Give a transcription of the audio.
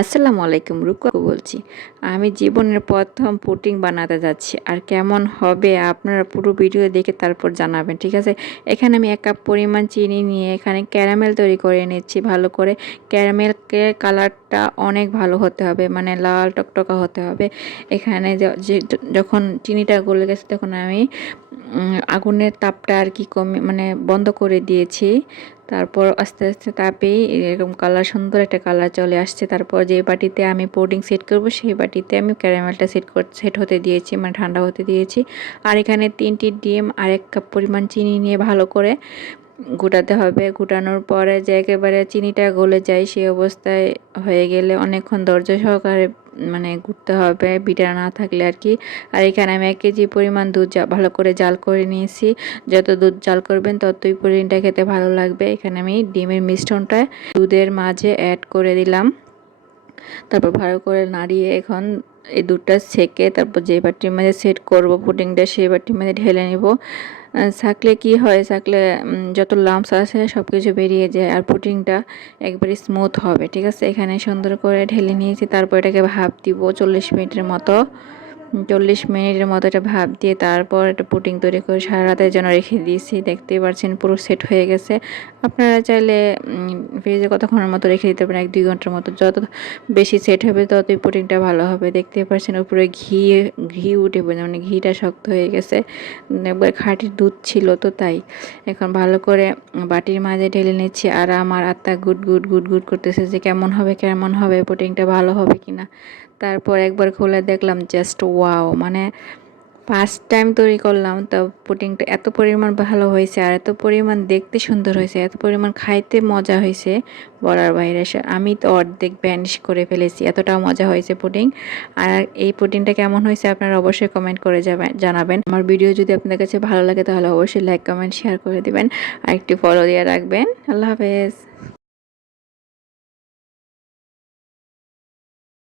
আসসালামু আলাইকুম, রুকু বলছি। আমি জীবনের প্রথম পুটিং বানাতে যাচ্ছি। আর কেমন হবে আপনারা পুরো ভিডিও দেখে তারপর জানাবেন, ঠিক আছে? এখানে আমি এক কাপ পরিমাণ চিনি নিয়ে এখানে ক্যারামেল তৈরি করে নিচ্ছি, ভালো করে। ক্যারামেলকে কালারটা অনেক ভালো হতে হবে মানে লাল টকটকা হতে হবে। এখানে যখন চিনিটা গলে গেছে তখন আমি আগুনের তাপটা আর কি কমে মানে বন্ধ করে দিয়েছি। তারপর আস্তে আস্তে তাপে এরকম কালার সুন্দর একটা কালার চলে আসছে। তারপর যে বাটিতে আমি পুডিং সেট করব, সেই বাটিতে আমি ক্যারামেলটা সেট কর সেট হতে দিয়েছি মানে ঠান্ডা হতে দিয়েছি। আর এখানে তিনটি ডিম আর এক কাপ পরিমাণ চিনি নিয়ে ভালো করে গুটাতে হবে। গুটানোর পরে যে একেবারে চিনিটা গলে যায় সেই অবস্থায় হয়ে গেলে অনেকক্ষণ ধৈর্য সহকারে মানে ঘুরতে হবে, বিটা না থাকলে আর কি। আর এখানে আমি এক কেজি পরিমাণ দুধ ভালো করে জাল করে নিয়েছি। যত দুধ জাল করবেন ততই পুডিংটা খেতে ভালো লাগবে। এখানে আমি ডিমের মিশ্রণটা দুধের মাঝে অ্যাড করে দিলাম। তারপর ভালো করে নাড়িয়ে এখন এই দুধটা সেকে তারপর যে বাটির মধ্যে সেট করব পুডিংটা সেই বাটির মধ্যে ঢেলে নিব। ছাকলে কি হয়? ছাকলে যত লাম্পস আছে সব কিছু বেরিয়ে যায় আর পুটিংটা একবারে স্মুথ হবে, ঠিক আছে? এখানে সুন্দর করে ঢেলে নিয়েছি, তারপর এটাকে ভাপ দিব চল্লিশ মিনিটের মতো। চল্লিশ মিনিটের মতো এটা ভাপ দিয়ে তারপর একটা পুটিং তৈরি করে সারা রাতের জন্য রেখে দিয়েছি। দেখতেই পাচ্ছেন পুরো সেট হয়ে গেছে। আপনারা চাইলে ফ্রিজে কতক্ষণের মতো রেখে দিতে পারেন? এক, দুই ঘণ্টার মতো। যত বেশি সেট হবে, ততই পুটিংটা ভালো হবে। দেখতেই পাচ্ছেন উপরে ঘি ঘি উঠে পড়ে মানে ঘিটা শক্ত হয়ে গেছে। একবার খাঁটির দুধ ছিল তো তাই। এখন ভালো করে বাটির মাঝে ঢেলে নিচ্ছি। আর আমার আত্মা গুড গুড গুড গুড করতেছে যে কেমন হবে কেমন হবে, পুটিংটা ভালো হবে কিনা। তারপর একবার খুলে দেখলাম জাস্ট ওয়াও মানে ফার্স্ট টাইম তৈরি করলাম, তো পুডিংটা এত পরিমাণ ভালো হয়েছে আর এত পরিমাণ দেখতে সুন্দর হয়েছে, এত পরিমাণ খাইতে মজা হয়েছে বলার বাইরে। এসে আমি তো অর্ধেক ব্যানিশ করে ফেলেছি এতটা মজা হয়েছে পুডিং আর এই পুটিংটা কেমন হয়েছে আপনারা অবশ্যই কমেন্ট করে যাবেন জানাবেন। আমার ভিডিও যদি আপনাদের কাছে ভালো লাগে তাহলে অবশ্যই লাইক কমেন্ট শেয়ার করে দিবেন। আর একটি ফলো দিয়ে রাখবেন। আল্লাহ হাফেজ।